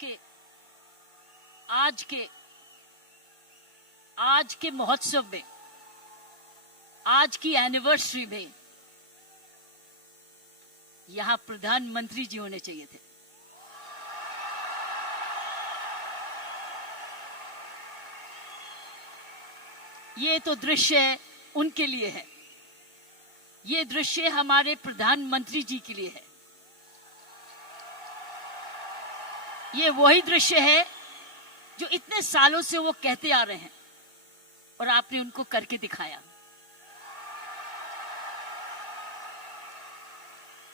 के आज के महोत्सव में, आज की एनिवर्सरी में यहां प्रधानमंत्री जी होने चाहिए थे। ये तो दृश्य उनके लिए है, ये दृश्य हमारे प्रधानमंत्री जी के लिए है। ये वही दृश्य है जो इतने सालों से वो कहते आ रहे हैं और आपने उनको करके दिखाया।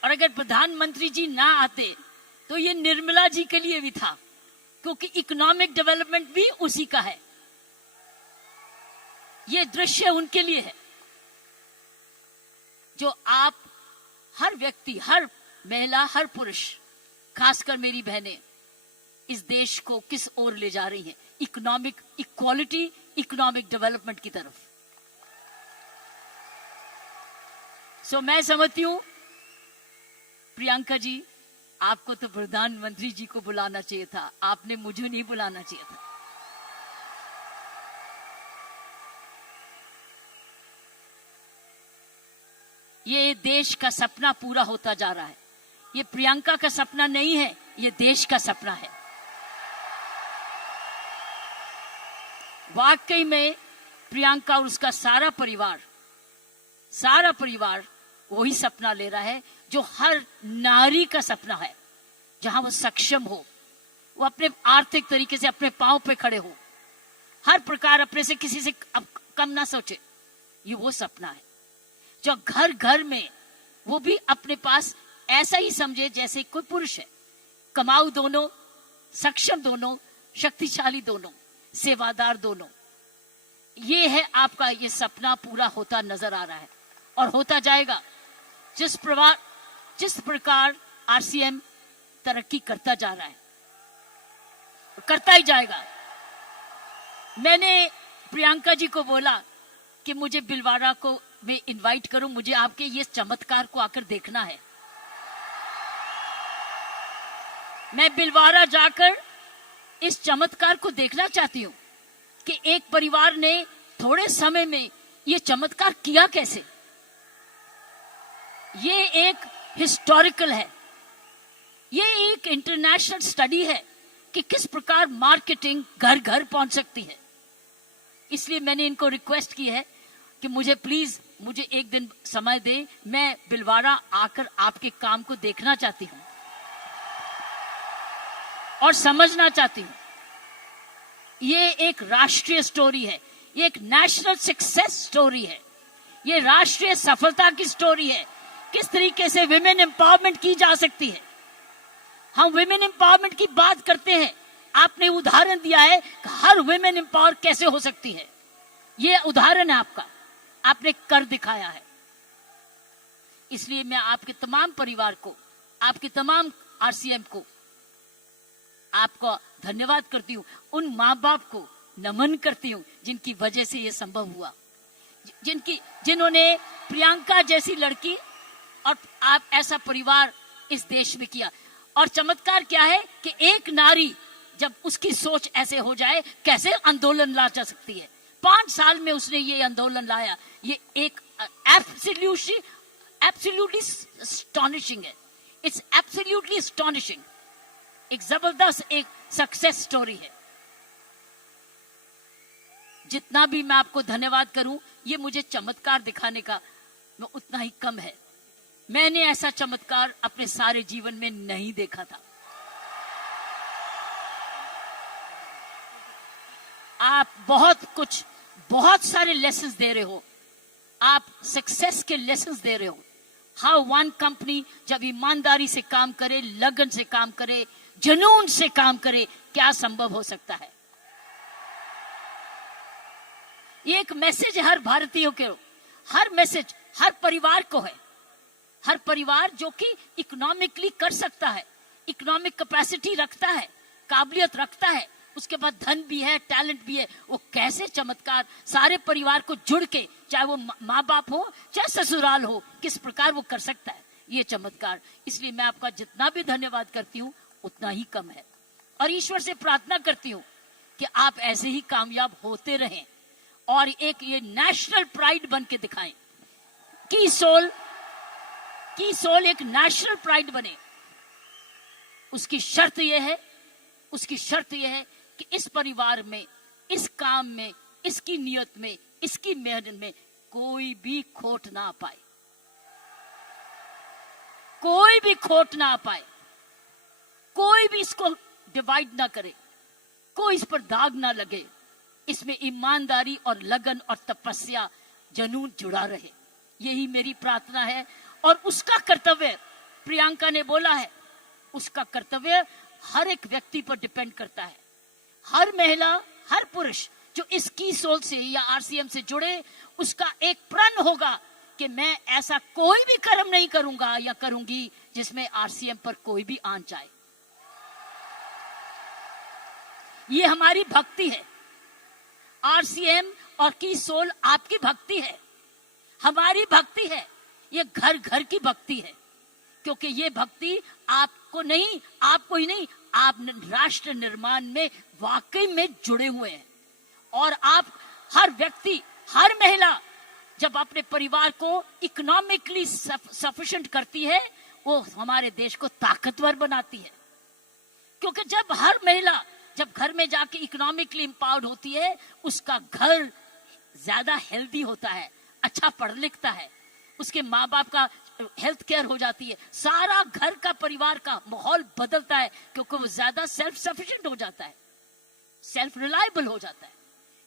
और अगर प्रधानमंत्री जी ना आते तो ये निर्मला जी के लिए भी था, क्योंकि इकोनॉमिक डेवलपमेंट भी उसी का है। ये दृश्य उनके लिए है जो आप हर व्यक्ति, हर महिला, हर पुरुष, खासकर मेरी बहनें इस देश को किस ओर ले जा रही हैं, इकोनॉमिक इक्वालिटी, इकोनॉमिक डेवलपमेंट की तरफ। सो मैं समझती हूं प्रियंका जी, आपको तो प्रधानमंत्री जी को बुलाना चाहिए था, आपने मुझे नहीं बुलाना चाहिए था। ये देश का सपना पूरा होता जा रहा है। ये प्रियंका का सपना नहीं है, ये देश का सपना है। वाकई में प्रियंका और उसका सारा परिवार वही सपना ले रहा है जो हर नारी का सपना है, जहां वो सक्षम हो, वो अपने आर्थिक तरीके से अपने पांव पे खड़े हो, हर प्रकार अपने से किसी से कम ना सोचे। ये वो सपना है जो घर घर में वो भी अपने पास ऐसा ही समझे जैसे कोई पुरुष है। कमाऊ दोनों, सक्षम दोनों, शक्तिशाली दोनों, सेवादार दोनों। ये है आपका, ये सपना पूरा होता नजर आ रहा है और होता जाएगा। जिस प्रकार आरसीएम तरक्की करता जा रहा है, करता ही जाएगा। मैंने प्रियंका जी को बोला कि मुझे बिलवाड़ा को मैं इनवाइट करूं, मुझे आपके ये चमत्कार को आकर देखना है। मैं बिलवाड़ा जाकर इस चमत्कार को देखना चाहती हूं कि एक परिवार ने थोड़े समय में ये चमत्कार किया कैसे। ये एक हिस्टोरिकल है, ये एक इंटरनेशनल स्टडी है कि किस प्रकार मार्केटिंग घर घर पहुंच सकती है। इसलिए मैंने इनको रिक्वेस्ट की है कि मुझे एक दिन समय दे, मैं बिलवाड़ा आकर आपके काम को देखना चाहती हूं और समझना चाहती हूं। ये एक राष्ट्रीय स्टोरी है, ये एक नेशनल सक्सेस स्टोरी है, ये राष्ट्रीय सफलता की स्टोरी है। किस तरीके से विमेन एम्पावरमेंट की जा सकती है। हम विमेन एम्पावरमेंट की बात करते हैं, आपने उदाहरण दिया है कि हर विमेन एम्पावर कैसे हो सकती है। ये उदाहरण है आपका, आपने कर दिखाया है। इसलिए मैं आपके तमाम परिवार को, आपके तमाम आरसीएम को, आपको धन्यवाद करती हूं। उन माँ बाप को नमन करती हूं जिनकी वजह से यह संभव हुआ, जिन्होंने प्रियंका जैसी लड़की और आप ऐसा परिवार इस देश में किया। और चमत्कार क्या है कि एक नारी जब उसकी सोच ऐसे हो जाए, कैसे आंदोलन ला जा सकती है। 5 साल में उसने ये आंदोलन लाया। ये एक एब्सोल्युटली अस्टॉनिशिंग है। It's absolutely astonishing. एक जबरदस्त एक सक्सेस स्टोरी है। जितना भी मैं आपको धन्यवाद करूं, ये मुझे चमत्कार दिखाने का उतना ही कम है। मैंने ऐसा चमत्कार अपने सारे जीवन में नहीं देखा था। आप बहुत सारे लेसन्स दे रहे हो, आप सक्सेस के लेसन्स दे रहे हो। हाउ वन कंपनी जब ईमानदारी से काम करे, लगन से काम करे, जुनून से काम करे, क्या संभव हो सकता है। ये एक मैसेज है हर भारतीयों के, हर मैसेज हर परिवार को है। हर परिवार जो कि इकोनॉमिकली कर सकता है, इकोनॉमिक कैपेसिटी रखता है, काबिलियत रखता है, उसके बाद धन भी है, टैलेंट भी है, वो कैसे चमत्कार सारे परिवार को जुड़ के, चाहे वो माँ बाप हो चाहे ससुराल हो, किस प्रकार वो कर सकता है ये चमत्कार। इसलिए मैं आपका जितना भी धन्यवाद करती हूँ उतना ही कम है। और ईश्वर से प्रार्थना करती हूं कि आप ऐसे ही कामयाब होते रहें और एक ये नेशनल प्राइड बन के दिखाएं। की सोल एक नेशनल प्राइड बने। उसकी शर्त यह है कि इस परिवार में, इस काम में, इसकी नियत में, इसकी मेहनत में कोई भी खोट ना पाए, कोई भी खोट ना पाए, कोई भी इसको डिवाइड ना करे, कोई इस पर दाग ना लगे। इसमें ईमानदारी और लगन और तपस्या, जुनून जुड़ा रहे, यही मेरी प्रार्थना है। और उसका कर्तव्य, प्रियंका ने बोला है, उसका कर्तव्य हर एक व्यक्ति पर डिपेंड करता है। हर महिला, हर पुरुष जो इस की सोल से या आरसीएम से जुड़े, उसका एक प्रण होगा कि मैं ऐसा कोई भी कर्म नहीं करूंगा या करूंगी जिसमें आरसीएम पर कोई भी आंच जाए। ये हमारी भक्ति है। आरसीएम और की सोल आपकी भक्ति है, हमारी भक्ति है। ये घर घर की भक्ति है, क्योंकि ये भक्ति आपको ही नहीं, आप राष्ट्र निर्माण में वाकई में जुड़े हुए हैं। और आप हर व्यक्ति, हर महिला जब अपने परिवार को इकोनॉमिकली सफिशिएंट करती है, वो हमारे देश को ताकतवर बनाती है। क्योंकि जब हर महिला जब घर में जाके इकोनॉमिकली एम्पावर्ड होती है, उसका घर ज्यादा हेल्दी होता है, अच्छा पढ़ लिखता है, उसके माँ बाप का हेल्थ केयर हो जाती है, सारा घर का परिवार का माहौल बदलता है, क्योंकि वो ज्यादा सेल्फ सफिशिएंट हो जाता है, सेल्फ रिलायबल हो जाता है।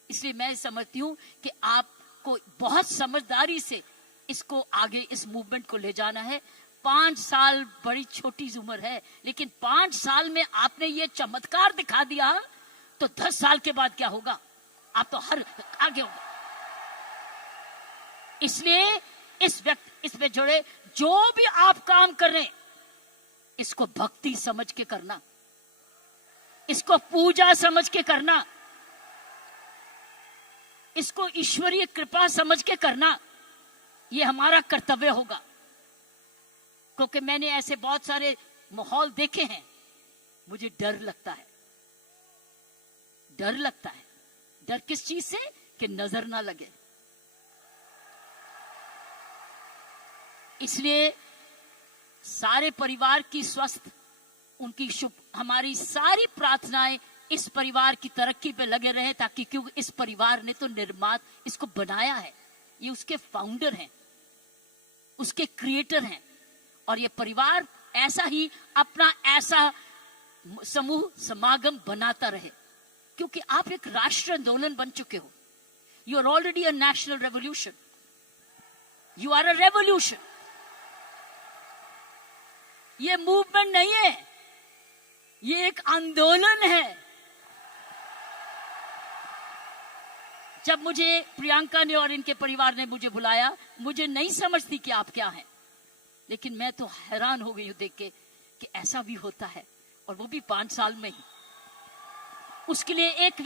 इसलिए मैं समझती हूँ कि आपको बहुत समझदारी से इसको आगे, इस मूवमेंट को ले जाना है। 5 साल बड़ी छोटी उम्र है, लेकिन 5 साल में आपने ये चमत्कार दिखा दिया, तो 10 साल के बाद क्या होगा? आप तो हर आगे होगा। इसलिए इसमें जुड़े जो भी आप काम कर रहे हैं, इसको भक्ति समझ के करना, इसको पूजा समझ के करना, इसको ईश्वरीय कृपा समझ के करना, ये हमारा कर्तव्य होगा। क्योंकि मैंने ऐसे बहुत सारे माहौल देखे हैं, मुझे डर लगता है। डर किस चीज से? कि नजर ना लगे। इसलिए सारे परिवार की स्वस्थ, उनकी शुभ, हमारी सारी प्रार्थनाएं इस परिवार की तरक्की पे लगे रहे, ताकि क्योंकि इस परिवार ने तो इसको बनाया है, ये उसके फाउंडर हैं, उसके क्रिएटर हैं। और ये परिवार ऐसा ही अपना ऐसा समूह समागम बनाता रहे, क्योंकि आप एक राष्ट्र आंदोलन बन चुके हो। You are already a national revolution, you are a revolution. ये मूवमेंट नहीं है, ये एक आंदोलन है। जब मुझे प्रियंका ने और इनके परिवार ने मुझे बुलाया, मुझे नहीं समझती कि आप क्या हैं, लेकिन मैं तो हैरान हो गई हूं देख के कि ऐसा भी होता है, और वो भी 5 साल में ही। उसके लिए एक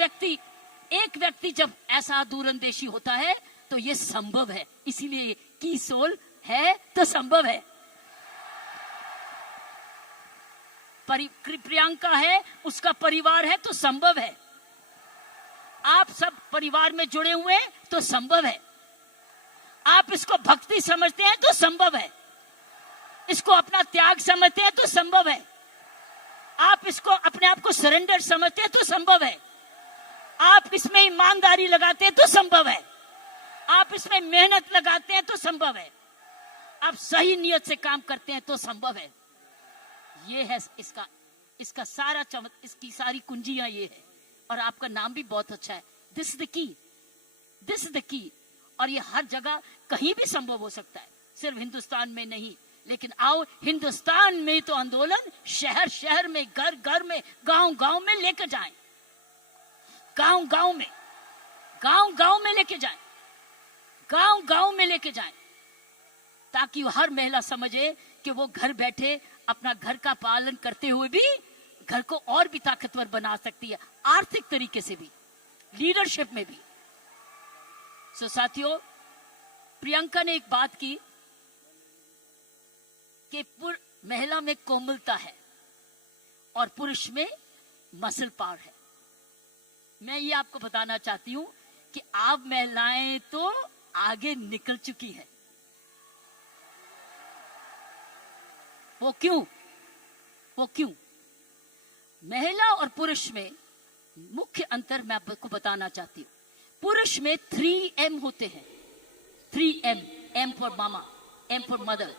व्यक्ति जब ऐसा दूरंदेशी होता है तो ये संभव है। इसीलिए की सोल है तो संभव है। प्रियंका है, उसका परिवार है तो संभव है। आप सब परिवार में जुड़े हुए हैं तो संभव है। आप इसको भक्ति समझते हैं तो संभव है। इसको अपना त्याग समझते हैं तो संभव है। आप इसको अपने आप को सरेंडर समझते हैं तो संभव है। आप इसमें ईमानदारी लगाते हैं तो संभव है। आप इसमें मेहनत लगाते हैं तो संभव है। आप सही नियत से काम करते हैं तो संभव है। ये है इसका सारा इसकी सारी कुंजियां ये है। और आपका नाम भी बहुत अच्छा है, दिस इज द की। और ये हर जगह कहीं भी संभव हो सकता है, सिर्फ हिंदुस्तान में नहीं। लेकिन आओ, हिंदुस्तान में तो आंदोलन शहर शहर में, घर घर में, गांव गांव में लेकर जाएं, गांव गांव में लेके जाएं, गांव गांव में लेके जाएं, ताकि हर महिला समझे कि वो घर बैठे अपना घर का पालन करते हुए भी घर को और भी ताकतवर बना सकती है, आर्थिक तरीके से भी, लीडरशिप में भी। सो साथियों, प्रियंका ने एक बात की कि महिला में कोमलता है और पुरुष में मसल पावर है। मैं ये आपको बताना चाहती हूं कि आप महिलाएं तो आगे निकल चुकी हैं। वो क्यों? महिला और पुरुष में मुख्य अंतर मैं आपको बताना चाहती हूं। पुरुष में 3M होते हैं। 3M, M for mama, M for mother.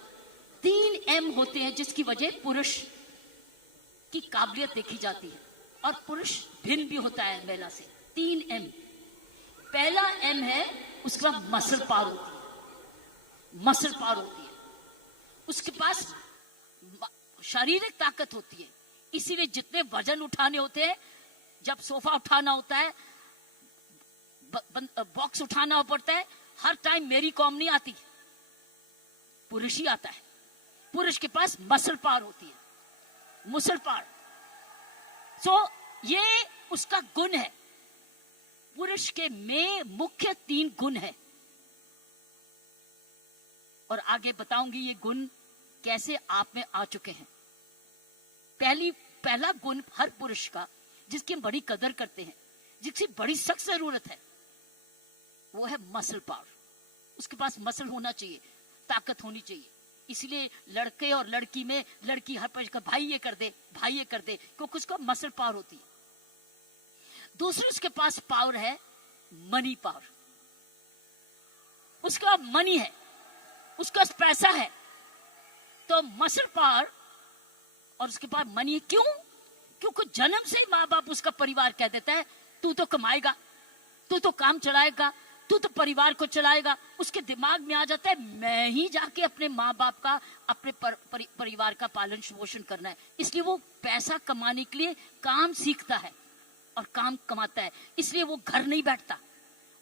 3M होते हैं जिसकी वजह पुरुष की काबिलियत देखी जाती है, और पुरुष भिन्न भी होता है महिला से। 3M। पहला M है, उसके बाद मसल पावर होती है। मसल पावर होती है, उसके पास शारीरिक ताकत होती है। इसीलिए जितने वजन उठाने होते हैं, जब सोफा उठाना होता है, बॉक्स उठाना पड़ता है, हर टाइम मेरी कॉम नहीं आती, पुरुष ही आता है। पुरुष के पास मसल पावर होती है, मसल पावर। ये उसका गुण है। पुरुष के में मुख्य 3 गुण है, और आगे बताऊंगी ये गुण कैसे आप में आ चुके हैं। पहला गुण हर पुरुष का, जिसकी हम बड़ी कदर करते हैं, जिसकी बड़ी सख्त जरूरत है, वो है मसल पावर। उसके पास मसल होना चाहिए, ताकत होनी चाहिए। इसलिए लड़के और लड़की में, लड़की हर पर भाई ये कर दे, भाई ये कर दे, क्योंकि उसका मसल पावर होती है। दूसरी उसके पास पावर है मनी पावर। उसका मनी है, उसका पैसा है, तो मसल पावर और उसके पास मनी है। क्यों? क्योंकि जन्म से ही माँ बाप, उसका परिवार कह देता है तू तो कमाएगा, तू तो काम चलाएगा, तू तो परिवार को चलाएगा। उसके दिमाग में आ जाता है मैं ही जाके अपने माँ बाप का, अपने परिवार का पालन पोषण करना है। इसलिए वो पैसा कमाने के लिए काम सीखता है और काम कमाता है। इसलिए वो घर नहीं बैठता,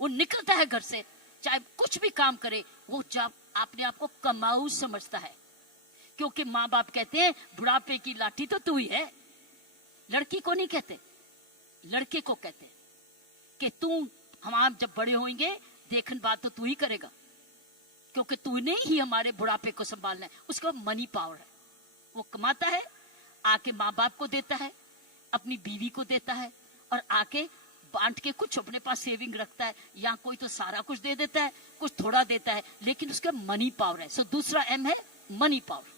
वो निकलता है घर से, चाहे कुछ भी काम करे, वो जब अपने आप को कमाऊ समझता है। क्योंकि माँ बाप कहते हैं बुढ़ापे की लाठी तो तू ही है। लड़की को नहीं कहते, लड़के को कहते हैं कि तू, हम जब बड़े होंगे देखन बात तो तू ही करेगा, क्योंकि तूने ही हमारे बुढ़ापे को संभालना है। उसका मनी पावर है, वो कमाता है, आके माँ बाप को देता है, अपनी बीवी को देता है, और आके बांट के कुछ अपने पास सेविंग रखता है, या कोई तो सारा कुछ दे देता है, कुछ थोड़ा देता है, लेकिन उसका मनी पावर है। दूसरा M है मनी पावर।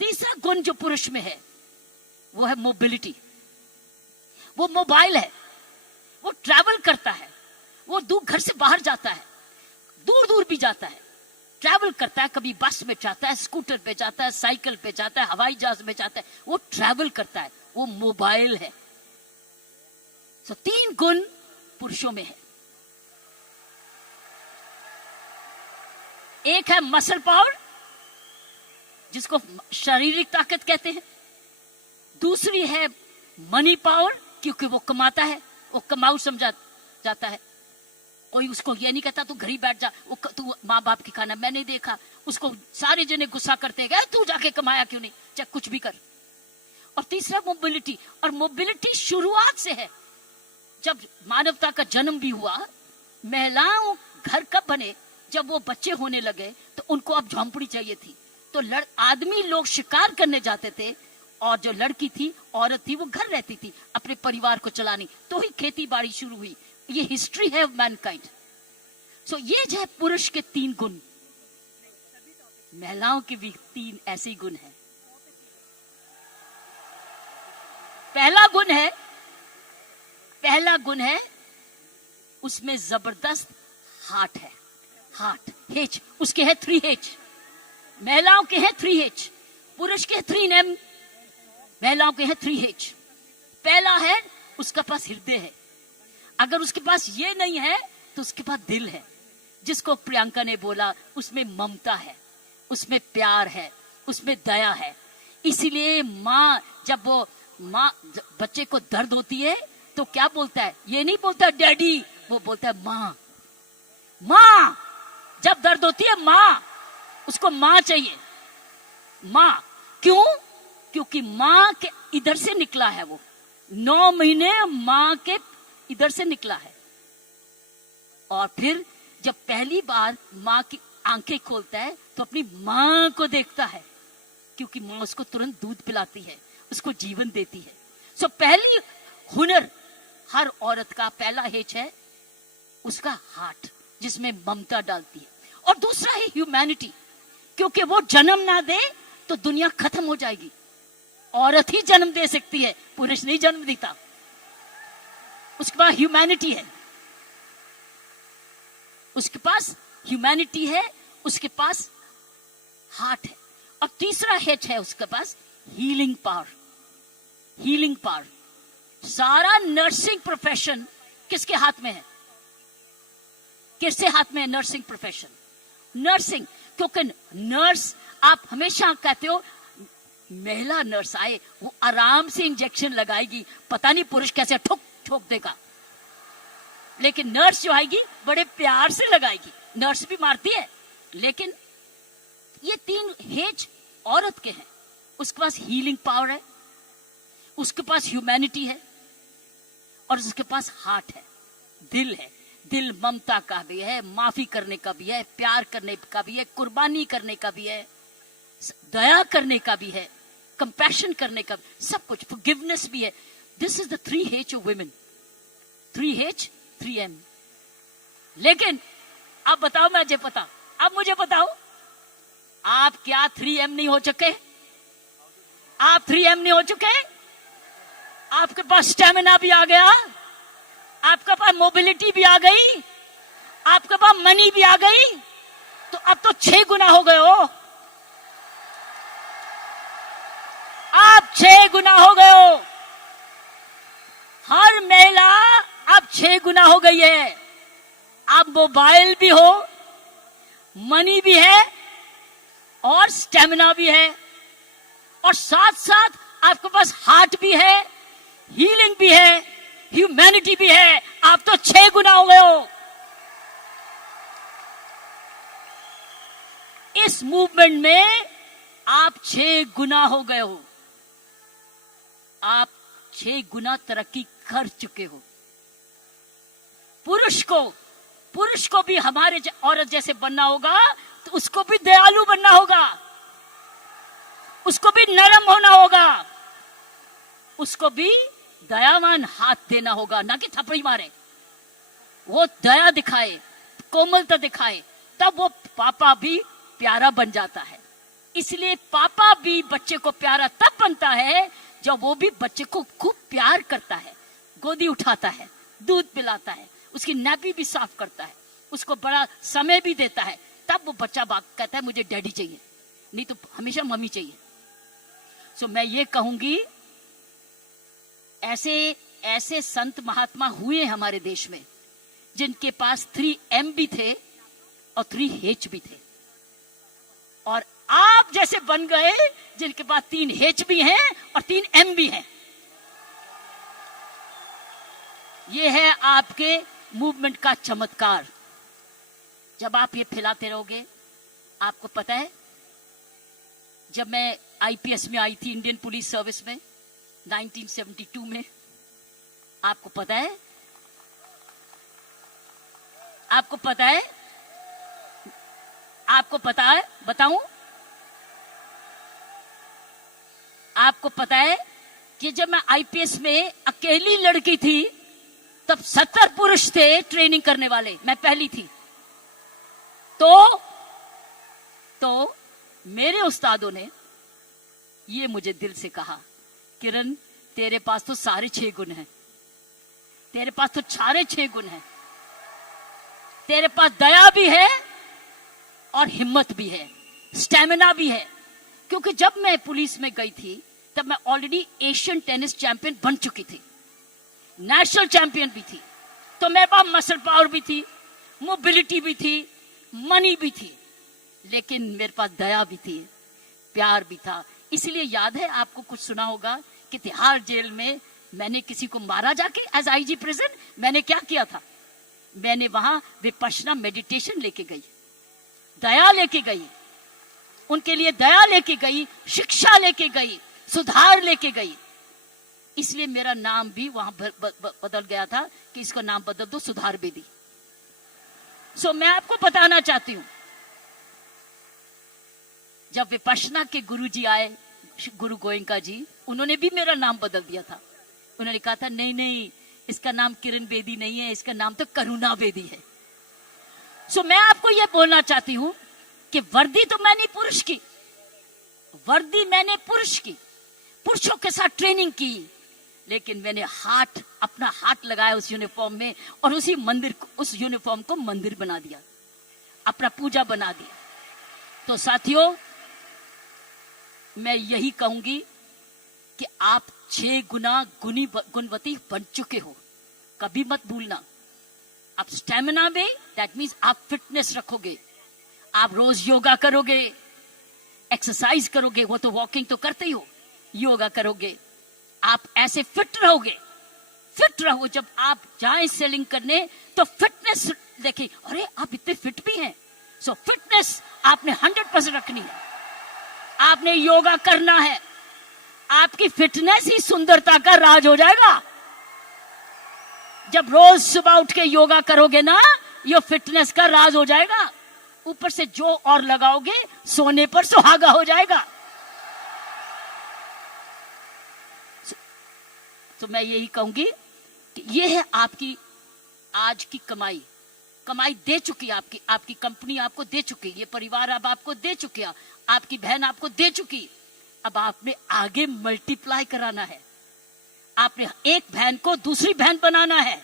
तीसरा गुण जो पुरुष में है वो है मोबिलिटी। वो मोबाइल है, वो ट्रैवल करता है, वो दूर घर से बाहर जाता है, दूर दूर भी जाता है, ट्रैवल करता है। कभी बस में जाता है, स्कूटर पे जाता है, साइकिल पे जाता है, हवाई जहाज में जाता है, वो ट्रैवल करता है, वो मोबाइल है। 3 गुण पुरुषों में है। एक है मसल पावर, जिसको शारीरिक ताकत कहते हैं। दूसरी है मनी पावर, क्योंकि वो कमाता है, वो कमाऊ समझा जाता है। कोई उसको ये नहीं कहता तू घर ही बैठ जा, तू माँ बाप की खाना। मैंने देखा उसको सारे जने गुस्सा करते गए, तू जाके कमाया क्यों नहीं, चाहे कुछ भी कर। और तीसरा मोबिलिटी, और मोबिलिटी शुरुआत से है। जब मानवता का जन्म भी हुआ, महिलाओं घर कब बने, जब वो बच्चे होने लगे, तो उनको अब झोंपड़ी चाहिए थी। तो आदमी लोग शिकार करने जाते थे, और जो लड़की थी, औरत थी, वो घर रहती थी अपने परिवार को चलाने। तो ही खेती बाड़ी शुरू हुई। ये हिस्ट्री है मैनकाइंड। ये जो है पुरुष के 3 गुण, महिलाओं के भी 3 ऐसे गुण हैं। पहला गुण है उसमें जबरदस्त हार्ट है। हार्ट, H, उसके है 3H। महिलाओं के हैं 3H, पुरुष के 3M, महिलाओं के हैं 3H। पहला है उसका पास हृदय है। अगर उसके पास ये नहीं है तो उसके पास दिल है, जिसको प्रियंका ने बोला, उसमें ममता है, उसमें प्यार है, उसमें दया है। इसीलिए जब बच्चे को दर्द होती है तो क्या बोलता है? ये नहीं बोलता डैडी, वो बोलता है माँ। माँ जब दर्द होती है, माँ, उसको माँ चाहिए। माँ क्यों? क्योंकि माँ के इधर से निकला है, वो 9 महीने माँ के इधर से निकला है। और फिर जब पहली बार माँ की आंखें खोलता है तो अपनी माँ को देखता है, क्योंकि माँ उसको तुरंत दूध पिलाती है, उसको जीवन देती है। सो पहली हुनर हर औरत का पहला हेच है उसका हार्ट, जिसमें ममता डालती है, और दूसरा है ह्यूमैनिटी, क्योंकि वो जन्म ना दे तो दुनिया खत्म हो जाएगी। औरत ही जन्म दे सकती है, पुरुष नहीं जन्म देता। उसके पास ह्यूमैनिटी है, उसके पास ह्यूमैनिटी है, उसके पास हार्ट है, और तीसरा हेच है उसके पास हीलिंग पावर। हीलिंग पावर, सारा नर्सिंग प्रोफेशन किसके हाथ में है? किसके हाथ में है नर्सिंग प्रोफेशन? नर्सिंग, क्योंकि नर्स, आप हमेशा कहते हो महिला नर्स आए वो आराम से इंजेक्शन लगाएगी, पता नहीं पुरुष कैसे ठोक ठोक देगा, लेकिन नर्स जो आएगी बड़े प्यार से लगाएगी। नर्स भी मारती है, लेकिन ये तीन हेज औरत के हैं। उसके पास हीलिंग पावर है, उसके पास ह्यूमैनिटी है, और उसके पास हार्ट है, दिल है। दिल ममता का भी है, माफी करने का भी है, प्यार करने का भी है, कुर्बानी करने का भी है, दया करने का भी है, कंपैशन करने का भी, सब कुछ, फॉरगिवनेस भी है। This is the 3H of women, 3H 3M। लेकिन अब बताओ, मुझे पता, अब मुझे बताओ, आप क्या 3M नहीं हो चुके? आप 3M नहीं हो चुके? आपके पास स्टेमिना भी आ गया, आपके पास मोबिलिटी भी आ गई, आपके पास मनी भी आ गई, तो अब तो 6 गुना हो गए हो। आप 6 गुना हो गए हो। हर महिला अब 6 गुना हो गई है। अब मोबाइल भी हो, मनी भी है, और स्टेमिना भी है, और साथ साथ आपके पास हार्ट भी है, हीलिंग भी है, ह्यूमैनिटी भी है। आप तो 6 गुना हो गए हो। इस मूवमेंट में आप 6 गुना हो गए हो। आप 6 गुना तरक्की कर चुके हो। पुरुष को भी हमारे औरत जैसे बनना होगा, तो उसको भी दयालु बनना होगा, उसको भी नरम होना होगा, उसको भी दयावान हाथ देना होगा, ना कि थप्पड़ी मारे। वो दया दिखाए, कोमलता दिखाए, तब वो पापा भी प्यारा बन जाता है। इसलिए पापा भी बच्चे को प्यारा तब बनता है जब वो भी बच्चे को खूब प्यार करता है, गोदी उठाता है, दूध पिलाता है, उसकी नैपी भी साफ करता है, उसको बड़ा समय भी देता है। तब वो बच्चा कहता है मुझे डैडी चाहिए, नहीं तो हमेशा मम्मी चाहिए। सो मैं ये कहूंगी, ऐसे संत महात्मा हुए हमारे देश में जिनके पास 3M भी थे और 3H भी थे, और आप जैसे बन गए जिनके पास 3H भी हैं और 3M भी हैं। ये है आपके मूवमेंट का चमत्कार। जब आप ये फैलाते रहोगे, आपको पता है, जब मैं IPS में आई थी, इंडियन पुलिस सर्विस में 1972 में, आपको पता है, आपको पता है, आपको पता है, बताऊं, आपको पता है कि जब मैं IPS में अकेली लड़की थी, तब 70 पुरुष थे ट्रेनिंग करने वाले, मैं पहली थी। तो मेरे उस्तादों ने ये मुझे दिल से कहा, किरण तेरे पास तो सारे 6 गुण हैं, तेरे पास तो सारे 6 गुण हैं, तेरे पास दया भी है और हिम्मत भी है, स्टेमिना भी है। क्योंकि जब मैं पुलिस में गई थी तब मैं ऑलरेडी एशियन टेनिस चैंपियन बन चुकी थी, नेशनल चैंपियन भी थी, तो मेरे पास मसल पावर भी थी, मोबिलिटी भी थी, मनी भी थी, लेकिन मेरे पास दया भी थी, प्यार भी था। इसलिए याद है आपको, कुछ सुना होगा कि तिहाड़ जेल में मैंने किसी को मारा जाके, एज IG प्रेजेंट मैंने क्या किया था, मैंने वहां विपश्यना मेडिटेशन लेके गई, दया लेके गई, उनके लिए दया लेके गई, शिक्षा लेके गई, सुधार लेके गई। इसलिए मेरा नाम भी वहां बदल गया था कि इसको नाम बदल दो, सुधार बेदी। सो मैं आपको बताना चाहती हूं, जब विपश्यना के गुरु जी आए, गुरु गोयंका जी, उन्होंने भी मेरा नाम बदल दिया था। उन्होंने कहा था नहीं नहीं, इसका नाम किरण बेदी नहीं है, इसका नाम तो करुणा बेदी है। सो मैं आपको यह बोलना चाहती हूं कि वर्दी तो मैंने पुरुष की, वर्दी मैंने पुरुष की, पुरुषों के साथ ट्रेनिंग की, लेकिन मैंने अपना हाथ लगाया उस यूनिफॉर्म में और उस यूनिफॉर्म को मंदिर बना दिया, अपना पूजा बना दिया। तो साथियों, मैं यही कहूंगी कि आप 6 गुना गुणवती बन चुके हो, कभी मत भूलना। आप स्टेमिना में, दैट मीन्स आप फिटनेस रखोगे, आप रोज योगा करोगे, एक्सरसाइज करोगे, वो तो वॉकिंग तो करते ही हो, योगा करोगे, आप ऐसे फिट रहोगे। फिट रहो, जब आप जाएं सेलिंग करने तो फिटनेस देखें, अरे आप इतने फिट भी हैं। सो फिटनेस आपने 100% रखनी है, आपने योगा करना है, आपकी फिटनेस ही सुंदरता का राज हो जाएगा। जब रोज सुबह उठ के योगा करोगे ना, ये फिटनेस का राज हो जाएगा। ऊपर से जो और लगाओगे, सोने पर सुहागा हो जाएगा। तो मैं यही कहूंगी कि ये है आपकी आज की कमाई। कमाई दे चुकी है आपकी कंपनी आपको दे चुकी, ये परिवार अब आपको दे चुकी है, आपकी बहन आपको दे चुकी। अब आपने आगे मल्टीप्लाई कराना है, आपने एक बहन को दूसरी बहन बनाना है,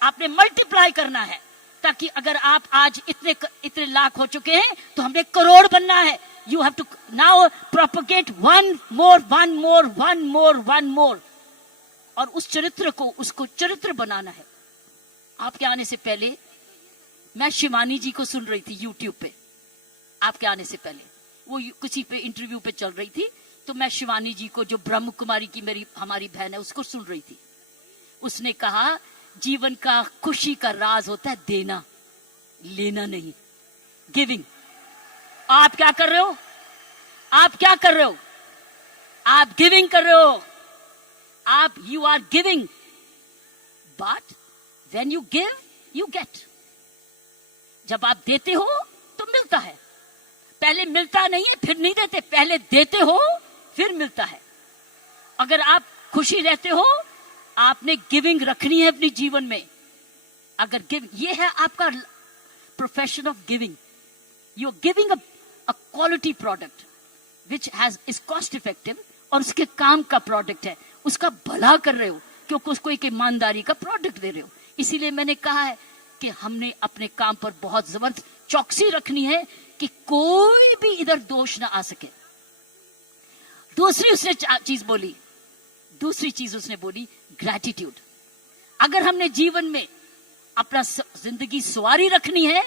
आपने मल्टीप्लाई करना है, ताकि अगर आप आज इतने लाख हो चुके हैं तो हमें करोड़ बनना है। You have to now propagate one more, और उस चरित्र को, उसको चरित्र बनाना है। आपके आने से पहले मैं शिवानी जी को सुन रही थी यूट्यूब पे, आपके आने से पहले वो किसी पे इंटरव्यू पे चल रही थी, तो मैं शिवानी जी को, जो ब्रह्म कुमारी की हमारी बहन है, उसको सुन रही थी। उसने कहा जीवन का खुशी का राज होता है देना, लेना नहीं, गिविंग। आप क्या कर रहे हो? आप क्या कर रहे हो? आप गिविंग कर रहे हो। आप you are giving, but when you give you get. जब आप देते हो तो मिलता है। पहले मिलता नहीं है फिर नहीं देते, पहले देते हो फिर मिलता है। अगर आप खुशी रहते हो, आपने गिविंग रखनी है अपने जीवन में। अगर ये है आपका profession of giving, you are giving a quality product which is cost effective, और उसके काम का प्रोडक्ट है, उसका भला कर रहे हो, क्योंकि उसको एक ईमानदारी का प्रोडक्ट दे रहे हो। इसीलिए मैंने कहा है कि हमने अपने काम पर बहुत जबरदस्त चौकसी रखनी है कि कोई भी इधर दोष ना आ सके। दूसरी चीज उसने बोली ग्रैटिट्यूड। अगर हमने जीवन में अपना जिंदगी सवारी रखनी है,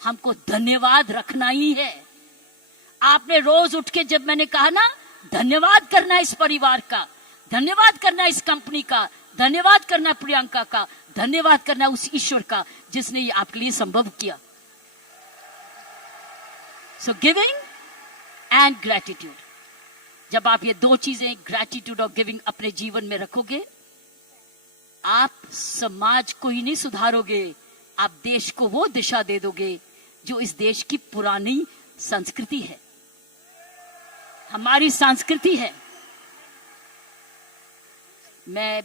हमको धन्यवाद रखना ही है। आपने रोज उठ के, जब मैंने कहा ना, धन्यवाद करना इस परिवार का, धन्यवाद करना इस कंपनी का, धन्यवाद करना प्रियंका का, धन्यवाद करना उस ईश्वर का जिसने ये आपके लिए संभव किया। सो गिविंग एंड ग्रैटिट्यूड, जब आप ये 2 चीजें, ग्रैटिट्यूड और गिविंग, अपने जीवन में रखोगे, आप समाज को ही नहीं सुधारोगे, आप देश को वो दिशा दे दोगे जो इस देश की पुरानी संस्कृति है, हमारी संस्कृति है। मैं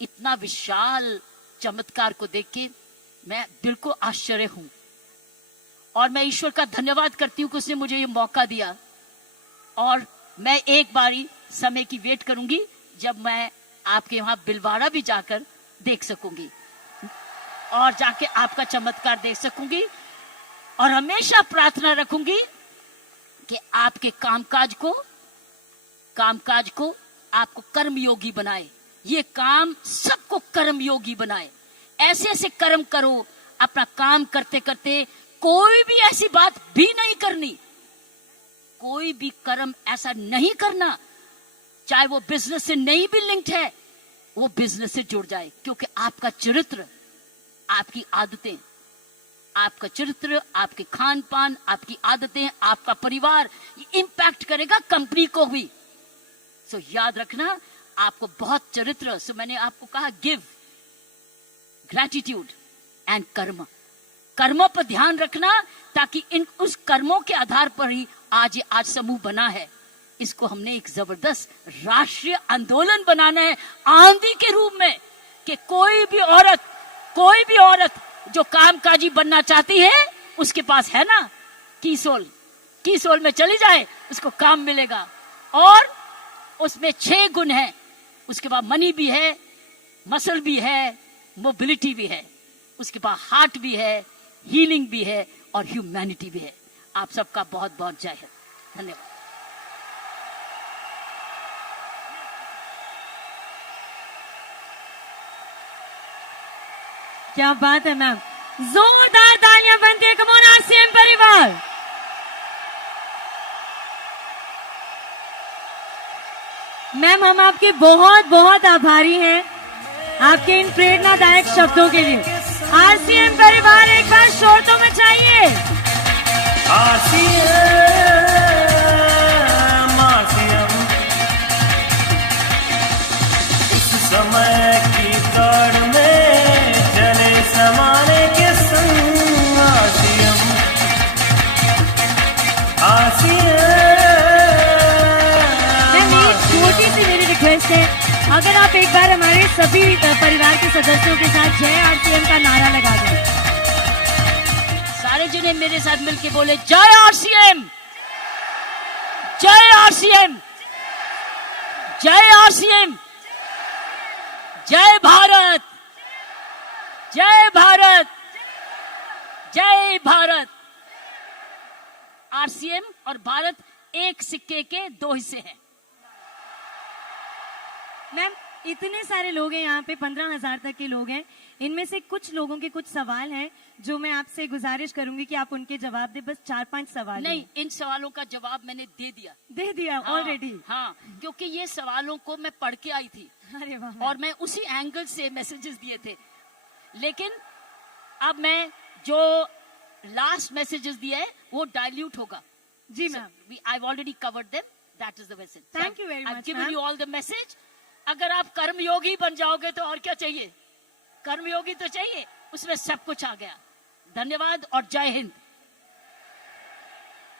इतना विशाल चमत्कार को देख के मैं बिल्कुल आश्चर्य हूं, और मैं ईश्वर का धन्यवाद करती हूं कि उसने मुझे ये मौका दिया। और मैं एक बारी समय की वेट करूंगी जब मैं आपके वहां बिलवाड़ा भी जाकर देख सकूंगी और जाके आपका चमत्कार देख सकूंगी, और हमेशा प्रार्थना रखूंगी कि आपके कामकाज को आपको कर्मयोगी बनाए, ये काम सबको कर्मयोगी बनाए। ऐसे ऐसे कर्म करो, अपना काम करते करते कोई भी ऐसी बात भी नहीं करनी, कोई भी कर्म ऐसा नहीं करना, चाहे वो बिजनेस से नहीं भी लिंक्ड है, वो बिजनेस से जुड़ जाए। क्योंकि आपका चरित्र, आपकी आदतें, आपका चरित्र, आपके खान पान, आपकी आदतें, आपका परिवार, ये इंपैक्ट करेगा कंपनी को भी। सो याद रखना, आपको बहुत चरित्र। सो मैंने आपको कहा गिव, ग्रैटिट्यूड एंड कर्म। कर्मों पर ध्यान रखना, ताकि उस कर्मों के आधार पर ही आज समूह बना है। इसको हमने एक जबरदस्त राष्ट्रीय आंदोलन बनाना है आंधी के रूप में, कि कोई भी औरत जो कामकाजी बनना चाहती है उसके पास है ना कीसोल में चली जाए, उसको काम मिलेगा। और उसमें 6 गुण है, उसके बाद मनी भी है, मसल भी है, मोबिलिटी भी है, उसके बाद हार्ट भी है, हीलिंग भी है और ह्यूमैनिटी भी है। आप सबका बहुत बहुत जय हिंद, धन्यवाद। क्या बात है मैम, जोरदार तालियां बनती है। कम ऑन आरसीएम परिवार। मैम हम आपके बहुत बहुत आभारी हैं आपके इन प्रेरणादायक शब्दों के लिए। आरसीएम परिवार एक बार शोर तो मचाइए। इस समय की दौड़ में चले समाने के संग छोटी सी मेरी रिक्वेस्ट है, अगर आप एक बार हमारे सभी परिवार के सदस्यों के साथ जय आरसीएम का नारा लगा दें। सारे जने मेरे साथ मिलके बोले जय आरसीएम, जय आरसीएम, जय आरसीएम, जय भारत, जय भारत, जय भारत। आरसीएम और भारत एक सिक्के के 2 हिस्से हैं। मैम इतने सारे लोग हैं यहाँ पे, 15,000 तक के लोग हैं। इनमें से कुछ लोगों के कुछ सवाल हैं जो मैं आपसे गुजारिश करूंगी कि आप उनके जवाब दें। बस 4-5 सवाल नहीं, इन सवालों का जवाब मैंने दे दिया ऑलरेडी। हाँ, क्योंकि ये सवालों को मैं पढ़ के आई थी। अरे वाह। और मैं उसी एंगल से मैसेजेस दिए थे, लेकिन अब मैं जो लास्ट मैसेजेस दिया है वो डाइल्यूट होगा। जी ma'am, I already covered them, that is the message. Thank you very much. I given you all the message. अगर आप कर्मयोगी बन जाओगे तो और क्या चाहिए, कर्मयोगी तो चाहिए, उसमें सब कुछ आ गया। धन्यवाद और जय हिंद।